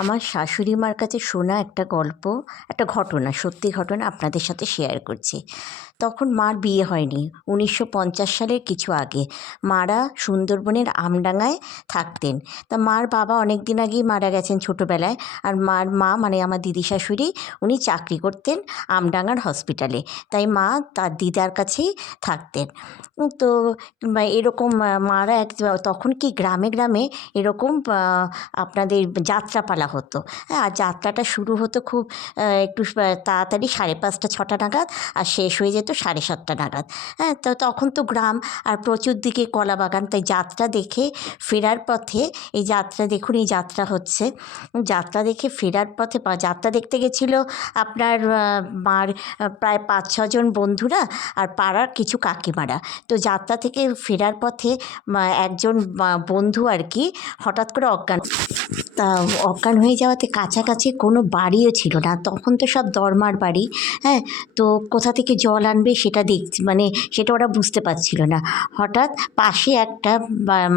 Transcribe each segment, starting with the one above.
আমার শাশুড়ি মার কাছে শোনা একটা গল্প, একটা ঘটনা, সত্যি ঘটনা আপনাদের সাথে শেয়ার করছি। তখন মার বিয়ে হয়নি, 1950 সালের কিছু আগে। মারা সুন্দরবনের আমডাঙায় থাকতেন। তা মার বাবা অনেক দিন আগেই মারা গেছেন ছোটোবেলায়। আর মার মা মানে আমার দিদি শাশুড়ি, উনি চাকরি করতেন আমডাঙার হসপিটালে। তাই মা তার দিদার কাছেই থাকতেন। তো এরকম মারা তখন কি গ্রামে গ্রামে এরকম আপনাদের যাত্রাপালা হতো। হ্যাঁ, আর যাত্রাটা শুরু হতো খুব একটু তাড়াতাড়ি 5:30 6টা নাগাদ, আর শেষ হয়ে যেত 7:30 নাগাদ। হ্যাঁ, তো তখন তো গ্রাম আর প্রচুর দিকে কলা বাগান, তাই যাত্রা দেখে ফেরার পথে এই যাত্রা দেখুন, এই যাত্রা হচ্ছে, যাত্রা দেখে ফেরার পথে যাত্রা দেখতে গেছিল আপনার মার প্রায় 5-6 জন বন্ধুরা আর পাড়ার কিছু কাকিমারা। তো যাত্রা থেকে ফেরার পথে একজন বন্ধু আর কি হঠাৎ করে তা অজ্ঞান হয়ে যাওয়াতে কাছাকাছি কোনো বাড়িও ছিল না। তখন তো সব দরমার বাড়ি। হ্যাঁ, তো কোথা থেকে জল আনবে সেটা মানে সেটা ওরা বুঝতে পারছিল না। হঠাৎ পাশে একটা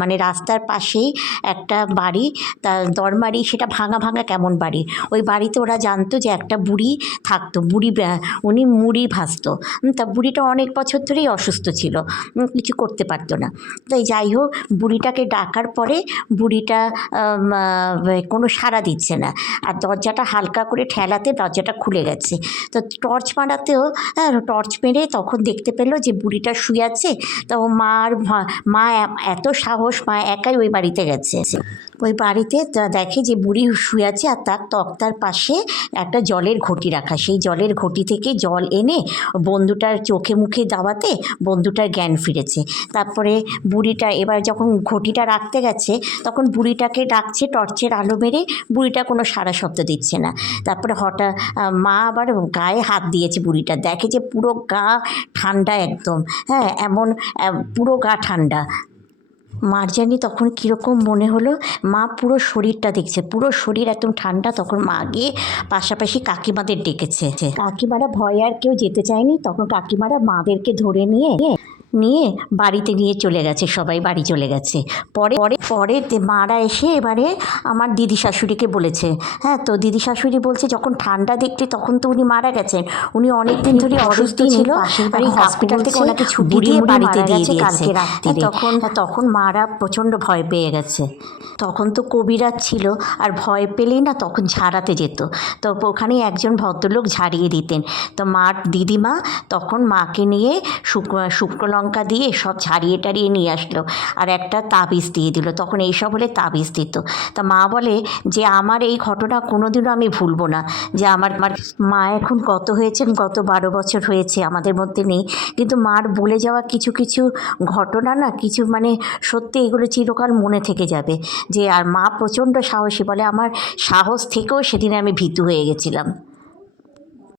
মানে রাস্তার পাশেই একটা বাড়ি, তা দরমারি, সেটা ভাঙা ভাঙা কেমন বাড়ি। ওই বাড়িতে ওরা জানতো যে একটা বুড়ি থাকতো, উনি মুড়ি ভাজতো। তা বুড়িটা অনেক বছর ধরেই অসুস্থ ছিল, কিছু করতে পারতো না। তাই যাই হোক, বুড়িটাকে ডাকার পরে বুড়িটা কোনো সাড়া দিচ্ছে না, আর দরজাটা হালকা করে ঠেলাতে দরজাটা খুলে গেছে। তো টর্চ মারাতেও, টর্চ মেরে তখন দেখতে পেলো যে বুড়িটা শুয়ে আছে। তো মা এত সাহস, মা একাই ওই বাড়িতে গেছে। ওই বাড়িতে দেখে যে বুড়ি শুয়ে আছে, আর তার তক্তার পাশে একটা জলের ঘটি রাখা। সেই জলের ঘটি থেকে জল এনে বন্ধুটার চোখে মুখে দেওয়াতে বন্ধুটার জ্ঞান ফিরেছে। তারপরে বুড়িটা এবার যখন ঘটিটা রাখতে গেছে, তখন বুড়িটাকে ডাকছে টর্চের আলো মেরে, বুড়িটা কোনো সাড়া শব্দ দিচ্ছে না। তারপরে হঠাৎ মা আবার গায়ে হাত দিয়েছে, বুড়িটা দেখে যে পুরো গা ঠান্ডা একদম। হ্যাঁ, এমন পুরো গা ঠান্ডা। মার জানি তখন কীরকম মনে হলো, মা পুরো শরীরটা দেখছে, পুরো শরীর একদম ঠান্ডা। তখন মা গিয়ে পাশাপাশি কাকিমাদের ডেকেছে। কাকিমারা ভয়ে আর কেউ যেতে চায়নি। তখন কাকিমারা মাদেরকে ধরে নিয়ে বাড়িতে নিয়ে চলে গেছে, সবাই বাড়ি চলে গেছে। পরে পরে মারা এসে এবারে আমার দিদি শাশুড়িকে বলেছে। হ্যাঁ, তো দিদি শাশুড়ি বলছে যখন ঠান্ডা দেখতে তখন তো উনি মারা গেছেন, উনি অনেক দিন ধরে অসুস্থ ছিল, হসপিটাল থেকে ওনাকে ছুটি দিয়ে বাড়িতে দিয়ে দিয়েছে। তখন মারা প্রচণ্ড ভয় পেয়ে গেছে। তখন তো কবিরাজ ছিল, আর ভয় পেলেই না তখন ঝাড়াতে যেত। তো ওখানে একজন ভদ্রলোক ঝাড়িয়ে দিতেন। তো মার দিদিমা তখন মাকে নিয়ে শুকনো লঙ্কা দিয়ে সব ঝাড়িয়ে টাড়িয়ে নিয়ে আসলো, আর একটা তাবিজ দিয়ে দিল। তখন এইসব হলে তাবিজ দিত। তা মা বলে যে আমার এই ঘটনা কোনোদিনও আমি ভুলবো না। যে আমার মা এখন কত হয়েছেন, গত 12 বছর হয়েছে, আমাদের মধ্যে নেই, কিন্তু মার বলে যাওয়া কিছু কিছু ঘটনা না, কিছু মানে সত্যি এগুলো চিরকাল মনে থেকে যাবে। যে আর মা প্রচণ্ড সাহসী, বলে আমার সাহস থেকেও সেদিনে আমি ভীতু হয়ে গেছিলাম।